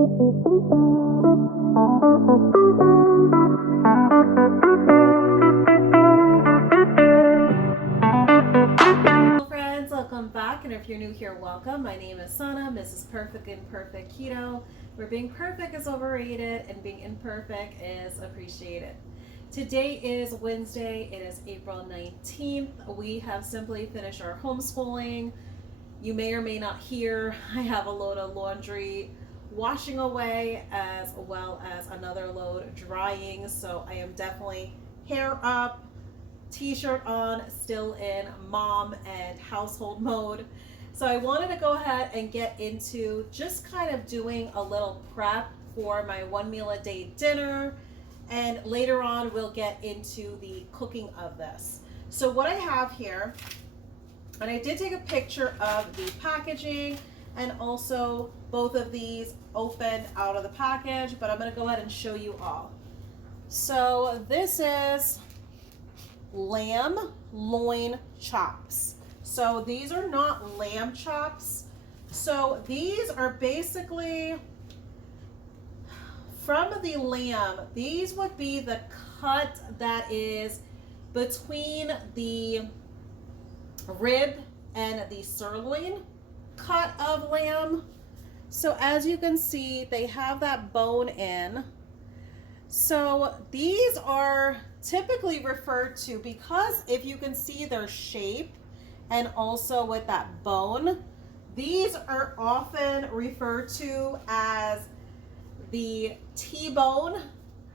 Friends, welcome back, and if you're new here, welcome. My name is Sana, mrs.perfectly.imperfect.keto, where being perfect is overrated and being imperfect is appreciated. Today is Wednesday. It is April 19th. We have simply finished our homeschooling. You may or may not hear I have a load of laundry washing away as well as another load drying. So I am definitely hair up, t-shirt on, still in mom and household mode. So I wanted to go ahead and get into just kind of doing a little prep for my 1 meal a day dinner. And later on, we'll get into the cooking of this. So what I have here, and I did take a picture of the packaging and also both of these opened out of the package, but I'm gonna go ahead and show you all. So this is lamb loin chops. So these are not lamb chops. So these are basically from the lamb. These would be the cut that is between the rib and the sirloin cut of lamb. So as you can see, they have that bone in. So these are typically referred to, because if you can see their shape and also with that bone, these are often referred to as the T-bone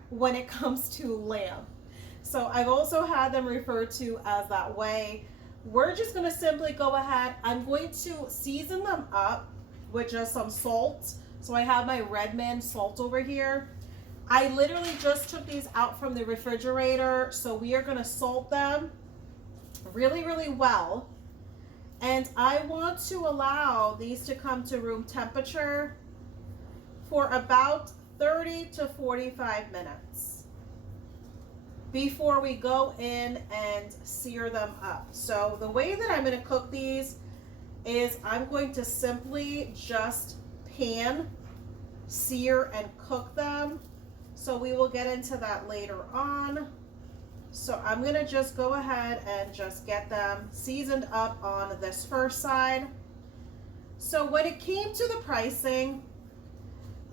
when it comes to lamb. So I've also had them referred to as that way. We're just going to simply go ahead. I'm going to season them up with just some salt. So I have my Redmond salt over here. I literally just took these out from the refrigerator. So we are going to salt them really, really well. And I want to allow these to come to room temperature for about 30 to 45 minutes before we go in and sear them up. So the way that I'm going to cook these is I'm going to simply just pan, sear, and cook them. So we will get into that later on. So I'm going to just go ahead and just get them seasoned up on this first side. So when it came to the pricing,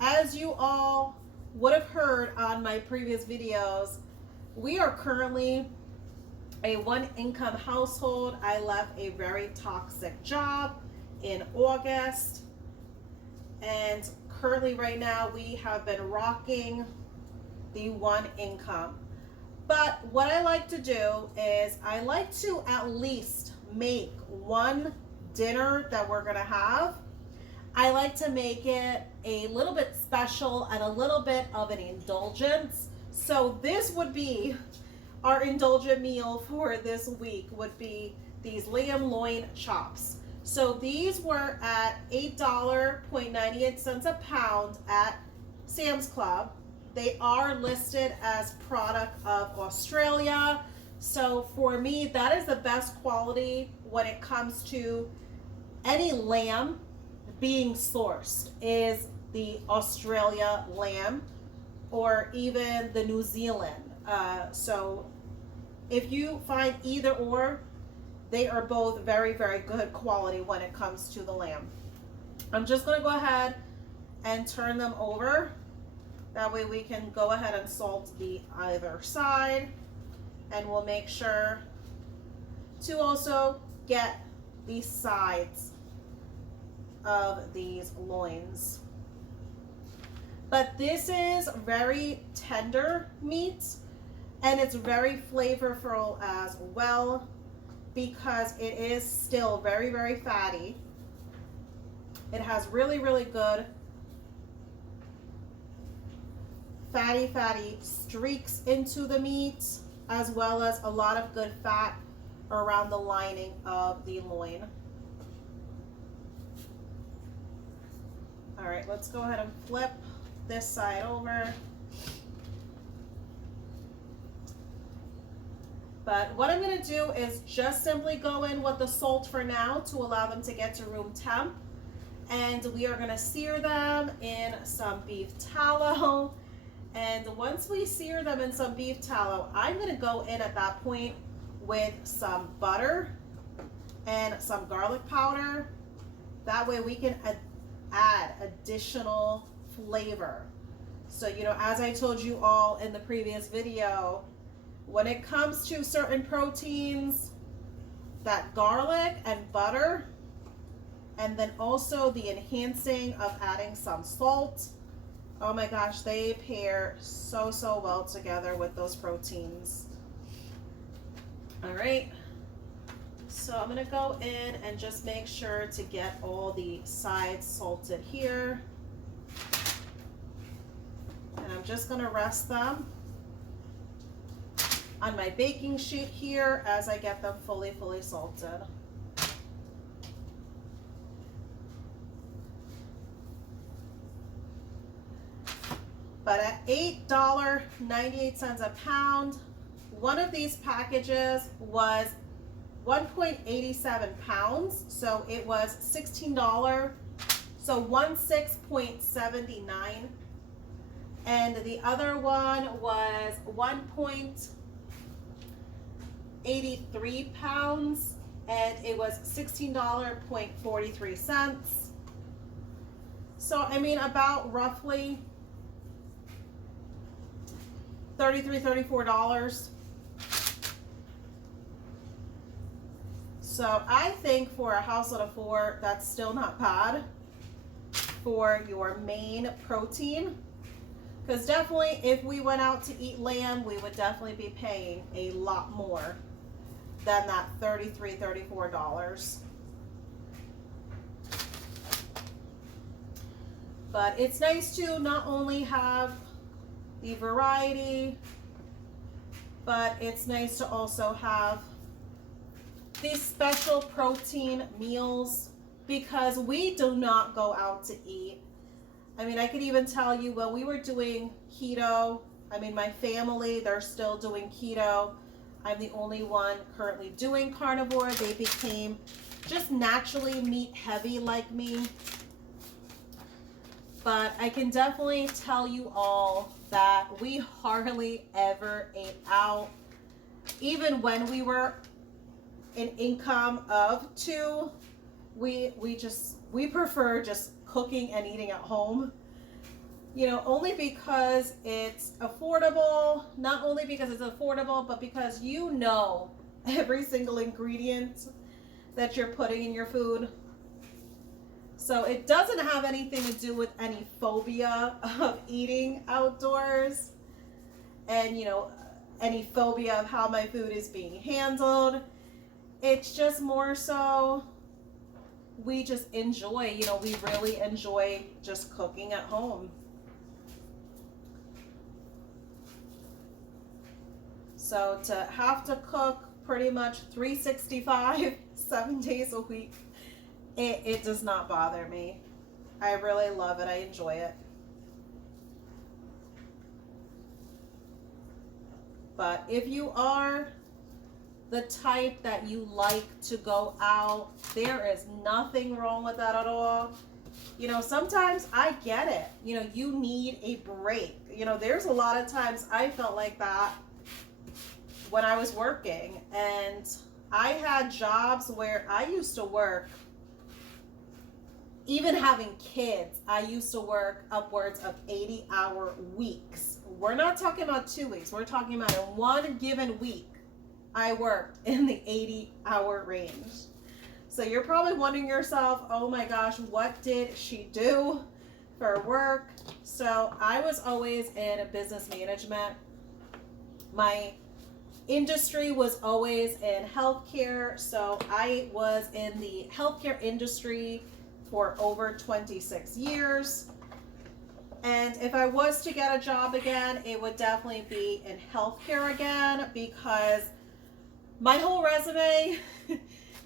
as you all would have heard on my previous videos, we are currently a one-income household. I left a very toxic job in August, and currently right now we have been rocking the one income. But what I like to do is I like to at least make one dinner that we're gonna have. I like to make it a little bit special and a little bit of an indulgence. So this would be our indulgent meal for this week, would be these lamb loin chops. So these were at $8.98 a pound at Sam's Club. They are listed as product of Australia. So for me, that is the best quality when it comes to any lamb being sourced, is the Australia lamb or even the New Zealand. So if you find either or, they are both very, very good quality when it comes to the lamb. I'm just going to go ahead and turn them over. That way we can go ahead and salt the either side, and we'll make sure to also get the sides of these loins. But this is very tender meat, and it's very flavorful as well, because it is still very, very fatty. It has really, really good fatty streaks into the meat, as well as a lot of good fat around the lining of the loin. All right, let's go ahead and flip this side over. But what I'm going to do is just simply go in with the salt for now to allow them to get to room temp. And we are going to sear them in some some beef tallow. And once we sear them in some beef tallow, I'm going to go in at that point with some butter and some garlic powder. That way we can add additional flavor. So, you know, as I told you all in the previous video, when it comes to certain proteins, that garlic and butter, and then also the enhancing of adding some salt, oh my gosh, they pair so well together with those proteins. All right, so I'm gonna go in and just make sure to get all the sides salted here. And I'm just gonna rest them on my baking sheet here as I get them fully salted. But at $8.98 a pound, one of these packages was 1.87 pounds, so it was $16, so 16.79, and the other one was 1.83 pounds, and it was $16.43. So I mean, about roughly $34. So I think for a household of 4, that's still not bad for your main protein. Because definitely if we went out to eat lamb, we would definitely be paying a lot more than that $34. But it's nice to not only have the variety, but it's nice to also have these special protein meals, because we do not go out to eat. I mean, I could even tell you when we were doing keto, I mean, my family, they're still doing keto. I'm the only one currently doing carnivore. They became just naturally meat heavy like me. But I can definitely tell you all that we hardly ever ate out. Even when we were an income of 2, we prefer just cooking and eating at home. You know, only because it's affordable, not only because it's affordable, but because you know every single ingredient that you're putting in your food. So it doesn't have anything to do with any phobia of eating outdoors and, you know, any phobia of how my food is being handled. It's just more so we just enjoy, you know, we really enjoy just cooking at home. So to have to cook pretty much 365, 7 days a week, it does not bother me. I really love it. I enjoy it. But if you are the type that you like to go out, there is nothing wrong with that at all. You know, sometimes I get it. You know, you need a break. You know, there's a lot of times I felt like that when I was working, and I had jobs where I used to work, even having kids, I used to work upwards of 80-hour weeks. We're not talking about 2 weeks. We're talking about in one given week, I worked in the 80-hour range. So you're probably wondering yourself, oh my gosh, what did she do for work? So I was always in a business management. My industry was always in healthcare. So I was in the healthcare industry for over 26 years. And if I was to get a job again, it would definitely be in healthcare again, because my whole resume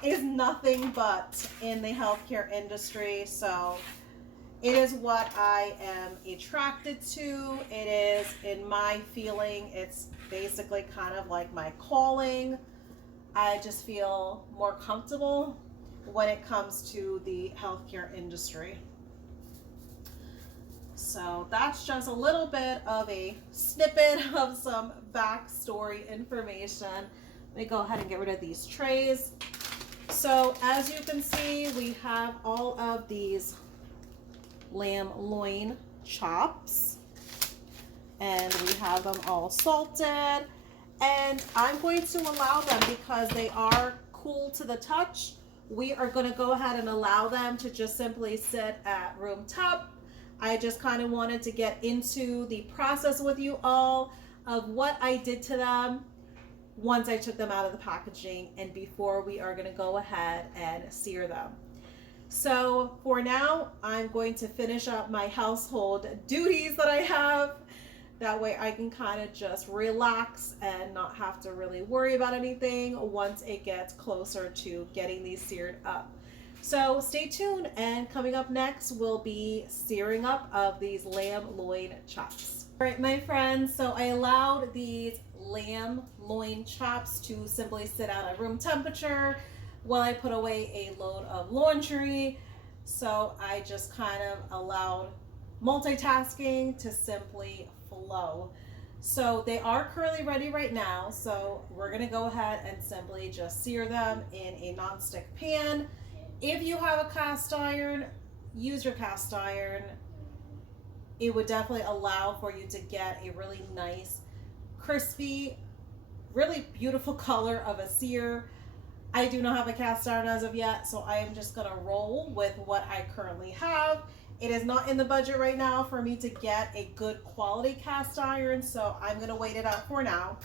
is nothing but in the healthcare industry. So it is what I am attracted to. It is, in my feeling, it's basically kind of like my calling. I just feel more comfortable when it comes to the healthcare industry. So that's just a little bit of a snippet of some backstory information. Let me go ahead and get rid of these trays. So as you can see, we have all of these lamb loin chops, and we have them all salted, and I'm going to allow them, because they are cool to the touch, we are going to go ahead and allow them to just simply sit at room temp. I just kind of wanted to get into the process with you all of what I did to them once I took them out of the packaging and before we are going to go ahead and sear them. So for now, I'm going to finish up my household duties that I have. That way I can kind of just relax and not have to really worry about anything once it gets closer to getting these seared up. So stay tuned, and coming up next will be searing up of these lamb loin chops. All right, my friends, so I allowed these lamb loin chops to simply sit out at room temperature while I put away a load of laundry. So I just kind of allowed multitasking to simply flow. So they are currently ready right now. So we're gonna go ahead and simply just sear them in a non-stick pan. If you have a cast iron, use your cast iron. It would definitely allow for you to get a really nice, crispy, really beautiful color of a sear. I do not have a cast iron as of yet, so I am just gonna roll with what I currently have. It is not in the budget right now for me to get a good quality cast iron, so I'm gonna wait it out for now.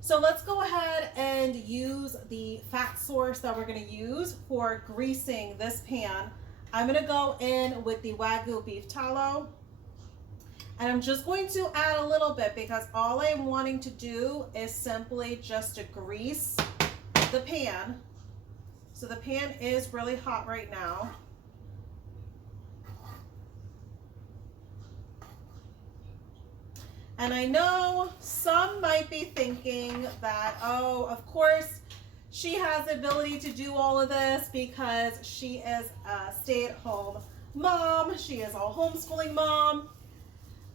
So let's go ahead and use the fat source that we're gonna use for greasing this pan. I'm gonna go in with the Wagyu beef tallow, and I'm just going to add a little bit because all I'm wanting to do is simply just to grease the pan. So the pan is really hot right now. And I know some might be thinking that, oh, of course, she has the ability to do all of this because she is a stay-at-home mom. She is a homeschooling mom.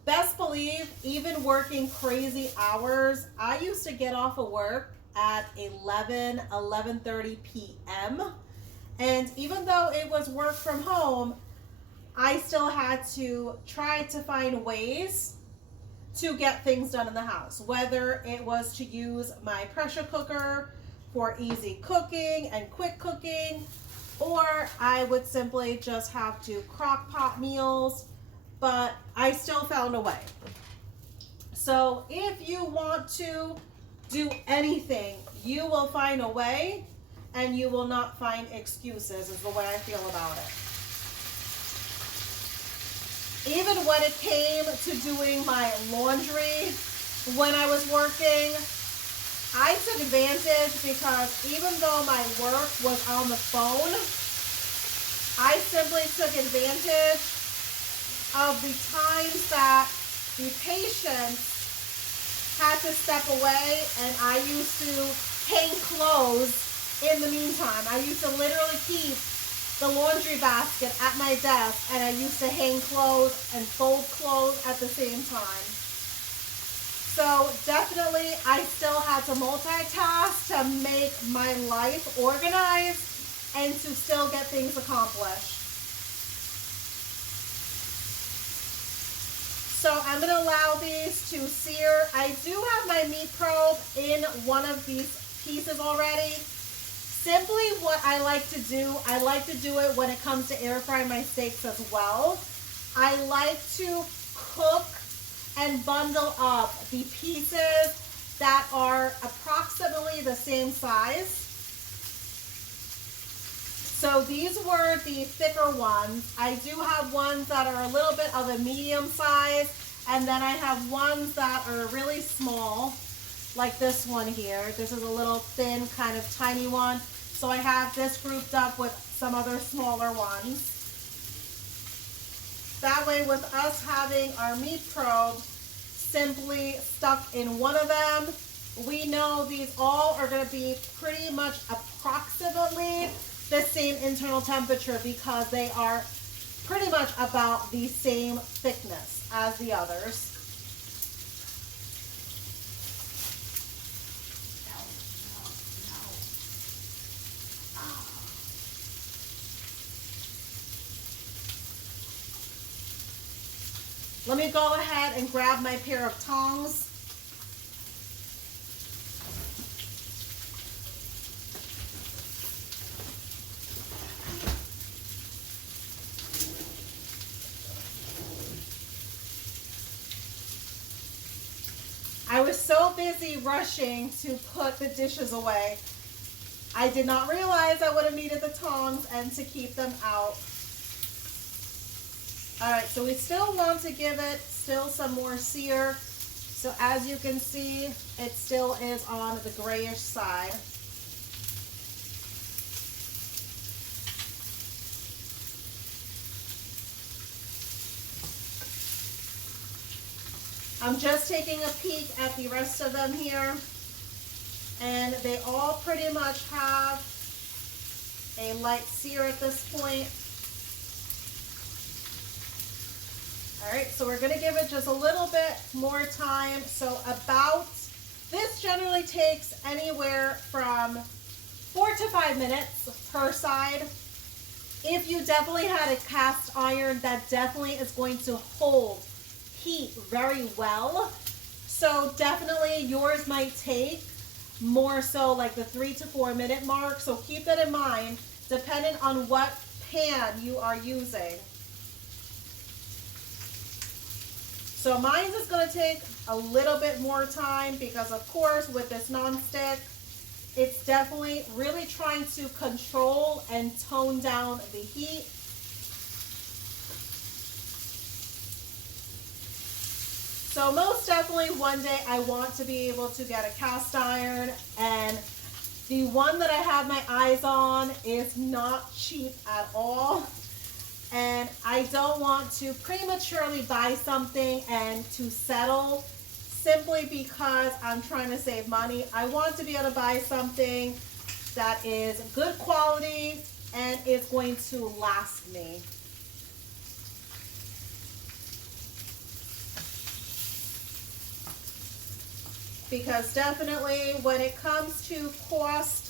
Best believe, even working crazy hours, I used to get off of work at 11:30 p.m. And even though it was work from home, I still had to try to find ways to get things done in the house, whether it was to use my pressure cooker for easy cooking and quick cooking, or I would simply just have to crock pot meals, but I still found a way. So if you want to do anything, you will find a way, and you will not find excuses, is the way I feel about it. Even when it came to doing my laundry when I was working, I took advantage because even though my work was on the phone, I simply took advantage of the times that the patient had to step away, and I used to hang clothes in the meantime. I used to literally keep the laundry basket at my desk, and I used to hang clothes and fold clothes at the same time. So definitely I still had to multitask to make my life organized and to still get things accomplished. So I'm going to allow these to sear. I do have my meat probe in one of these pieces already. Simply what I like to do it when it comes to air frying my steaks as well. I like to cook and bundle up the pieces that are approximately the same size. So these were the thicker ones. I do have ones that are a little bit of a medium size, and then I have ones that are really small, like this one here. This is a little thin, kind of tiny one. So I have this grouped up with some other smaller ones. That way, with us having our meat probe simply stuck in one of them, we know these all are going to be pretty much approximately the same internal temperature because they are pretty much about the same thickness as the others. Let me go ahead and grab my pair of tongs. I was so busy rushing to put the dishes away. I did not realize I would have needed the tongs and to keep them out. All right, so we still want to give it still some more sear. So as you can see, it still is on the grayish side. I'm just taking a peek at the rest of them here, and they all pretty much have a light sear at this point. All right, so we're gonna give it just a little bit more time. So this generally takes anywhere from 4 to 5 minutes per side. If you definitely had a cast iron, that definitely is going to hold heat very well. So definitely yours might take more so like the 3 to 4 minute mark. So keep that in mind, depending on what pan you are using. So mine is going to take a little bit more time because, of course, with this nonstick, it's definitely really trying to control and tone down the heat. So most definitely one day I want to be able to get a cast iron, and the one that I have my eyes on is not cheap at all. And I don't want to prematurely buy something and to settle simply because I'm trying to save money. I want to be able to buy something that is good quality and is going to last me. Because definitely when it comes to cost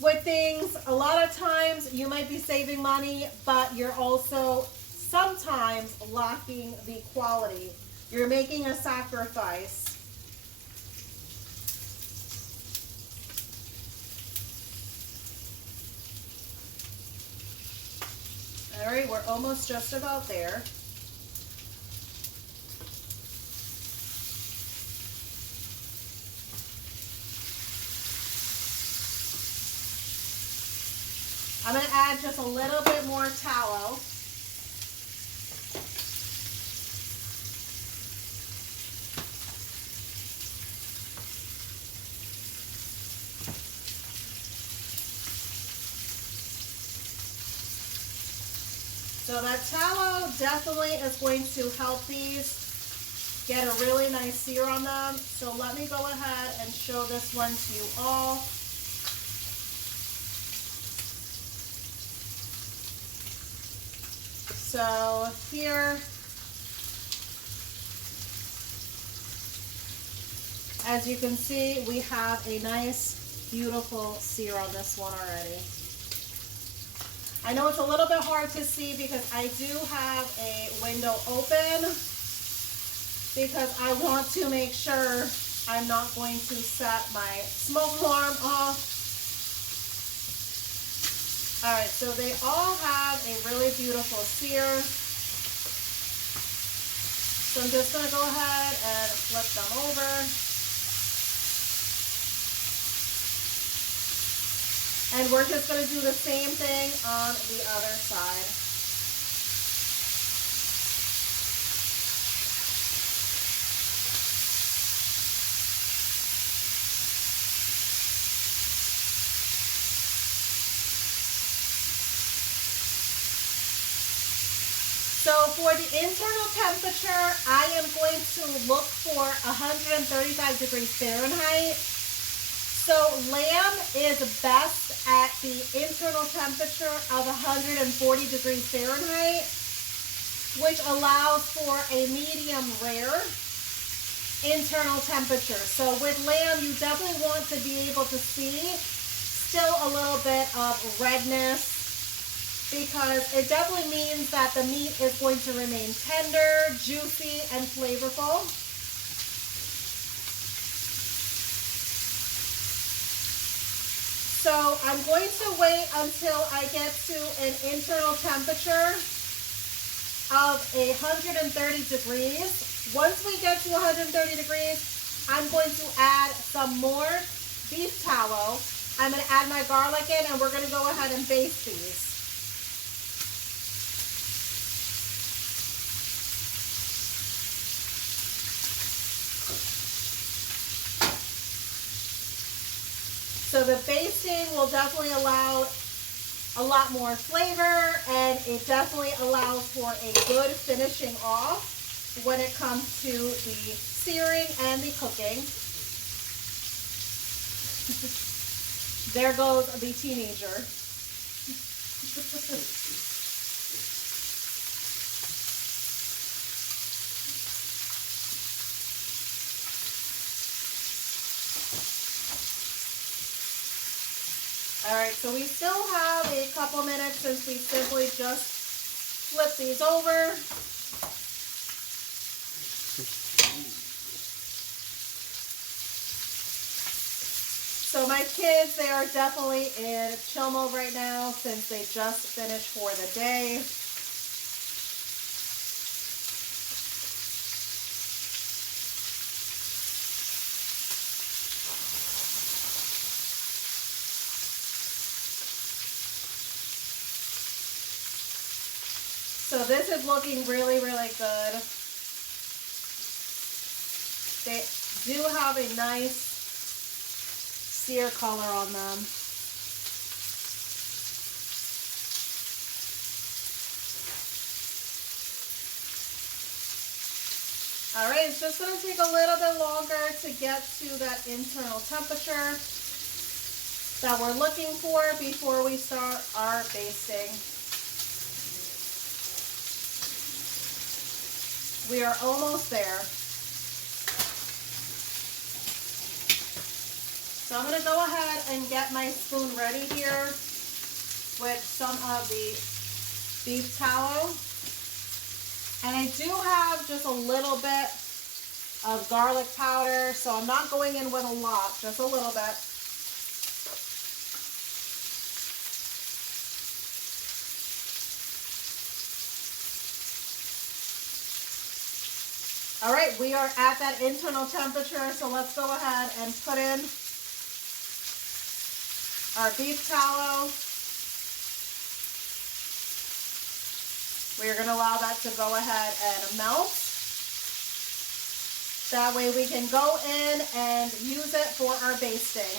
with things, a lot of times you might be saving money, but you're also sometimes lacking the quality. You're making a sacrifice. All right, we're almost just about there. I'm going to add just a little bit more tallow. So that tallow definitely is going to help these get a really nice sear on them. So let me go ahead and show this one to you all. So here, as you can see, we have a nice, beautiful sear on this one already. I know it's a little bit hard to see because I do have a window open because I want to make sure I'm not going to set my smoke alarm off. All right, so they all have a really beautiful sear. So I'm just going to go ahead and flip them over. And we're just going to do the same thing on the other side. So for the internal temperature, I am going to look for 135 degrees Fahrenheit. So lamb is best at the internal temperature of 140 degrees Fahrenheit, which allows for a medium rare internal temperature. So with lamb, you definitely want to be able to see still a little bit of redness, because it definitely means that the meat is going to remain tender, juicy, and flavorful. So I'm going to wait until I get to an internal temperature of 130 degrees. Once we get to 130 degrees, I'm going to add some more beef tallow. I'm going to add my garlic in, and we're going to go ahead and baste these. So the basting will definitely allow a lot more flavor, and it definitely allows for a good finishing off when it comes to the searing and the cooking. There goes the teenager. All right, so we still have a couple minutes since we simply just flip these over. So my kids, they are definitely in chill mode right now since they just finished for the day. So this is looking really, really good. They do have a nice sear color on them. All right, it's just going to take a little bit longer to get to that internal temperature that we're looking for before we start our basting. We are almost there. So I'm going to go ahead and get my spoon ready here with some of the beef tallow. And I do have just a little bit of garlic powder, so I'm not going in with a lot, just a little bit. All right, we are at that internal temperature, so let's go ahead and put in our beef tallow. We are going to allow that to go ahead and melt. That way we can go in and use it for our basting.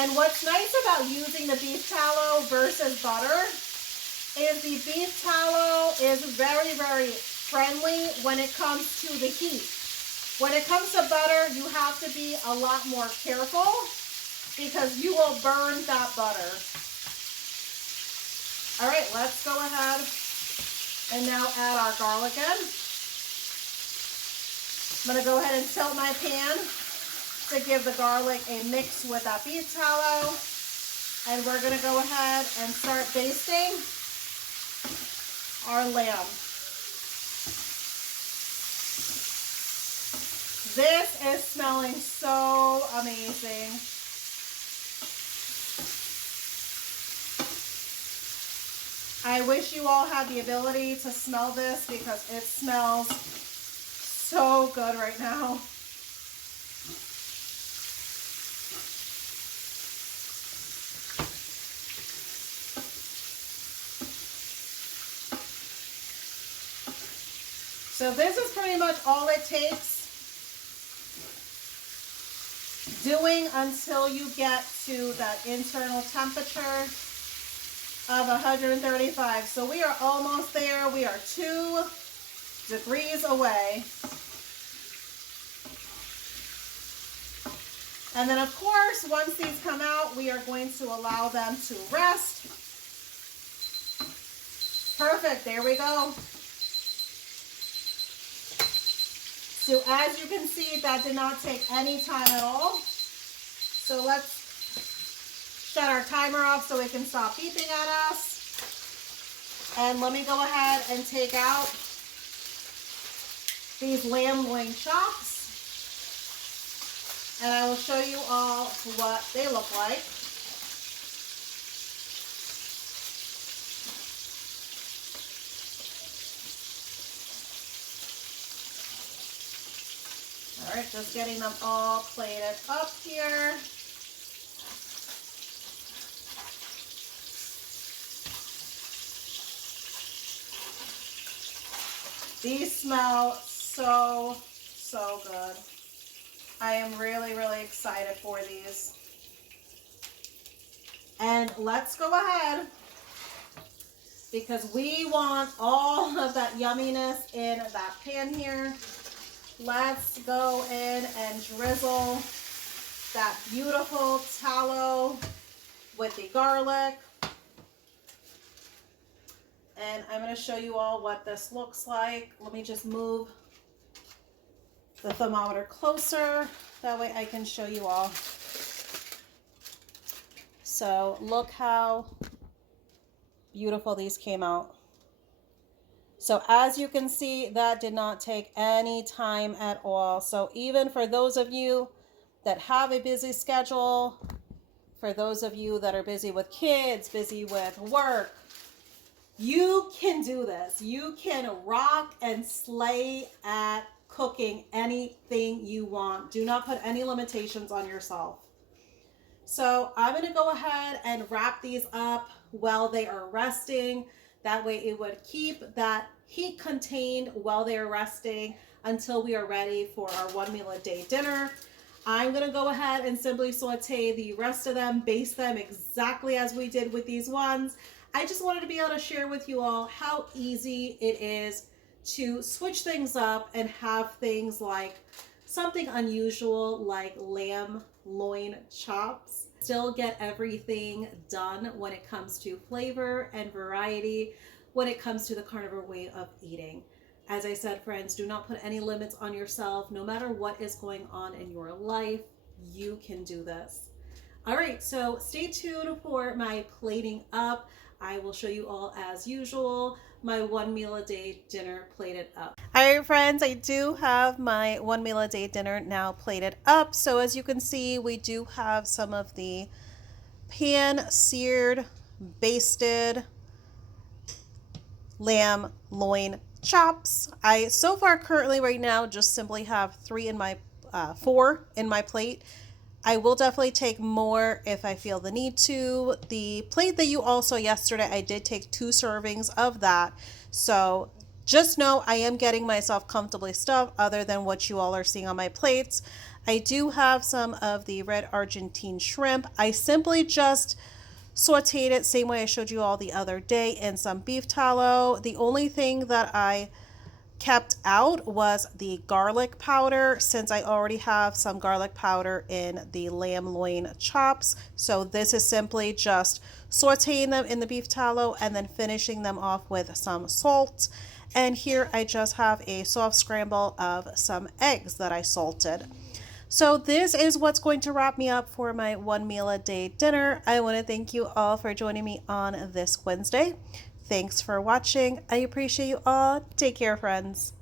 And what's nice about using the beef tallow versus butter is the beef tallow is very, very friendly when it comes to the heat. When it comes to butter, you have to be a lot more careful because you will burn that butter. All right, let's go ahead and now add our garlic in. I'm gonna go ahead and tilt my pan to give the garlic a mix with that beef tallow. And we're gonna go ahead and start basting our lamb. This is smelling so amazing. I wish you all had the ability to smell this because it smells so good right now. So this is pretty much all it takes doing until you get to that internal temperature of 135. So we are almost there. We are 2 degrees away. And then of course, once these come out, we are going to allow them to rest. Perfect, there we go. So as you can see, that did not take any time at all. So let's shut our timer off so it can stop beeping at us. And let me go ahead and take out these lamb loin chops. And I will show you all what they look like. All right, just getting them all plated up here. These smell so, so good. I am really, really excited for these. And let's go ahead, because we want all of that yumminess in that pan here. Let's go in and drizzle that beautiful tallow with the garlic. And I'm going to show you all what this looks like. Let me just move the thermometer closer. That way I can show you all. So look how beautiful these came out. So as you can see, that did not take any time at all. So even for those of you that have a busy schedule, for those of you that are busy with kids, busy with work, you can do this. You can rock and slay at cooking anything you want. Do not put any limitations on yourself. So I'm going to go ahead and wrap these up while they are resting. That way it would keep that heat contained while they are resting until we are ready for our 1 meal a day dinner. I'm going to go ahead and simply saute the rest of them, baste them exactly as we did with these ones. I just wanted to be able to share with you all how easy it is to switch things up and have things like something unusual like lamb loin chops. Still get everything done when it comes to flavor and variety, when it comes to the carnivore way of eating. As I said, friends, do not put any limits on yourself. No matter what is going on in your life, you can do this. All right, so stay tuned for my plating up. I will show you all, as usual, my 1 meal a day dinner plated up. All right, friends, I do have my 1 meal a day dinner now plated up. So as you can see, we do have some of the pan seared, basted lamb loin chops. I so far currently right now just simply have 4 in my plate. I will definitely take more if I feel the need to. The plate that you all saw yesterday, I did take 2 servings of that. So just know I am getting myself comfortably stuffed other than what you all are seeing on my plates. I do have some of the red Argentine shrimp. I simply just sauteed it same way I showed you all the other day in some beef tallow. The only thing that I kept out was the garlic powder, since I already have some garlic powder in the lamb loin chops. So this is simply just sauteing them in the beef tallow and then finishing them off with some salt. And here I just have a soft scramble of some eggs that I salted. So this is what's going to wrap me up for my 1 meal a day dinner. I want to thank you all for joining me on this Wednesday. Thanks for watching. I appreciate you all. Take care, friends.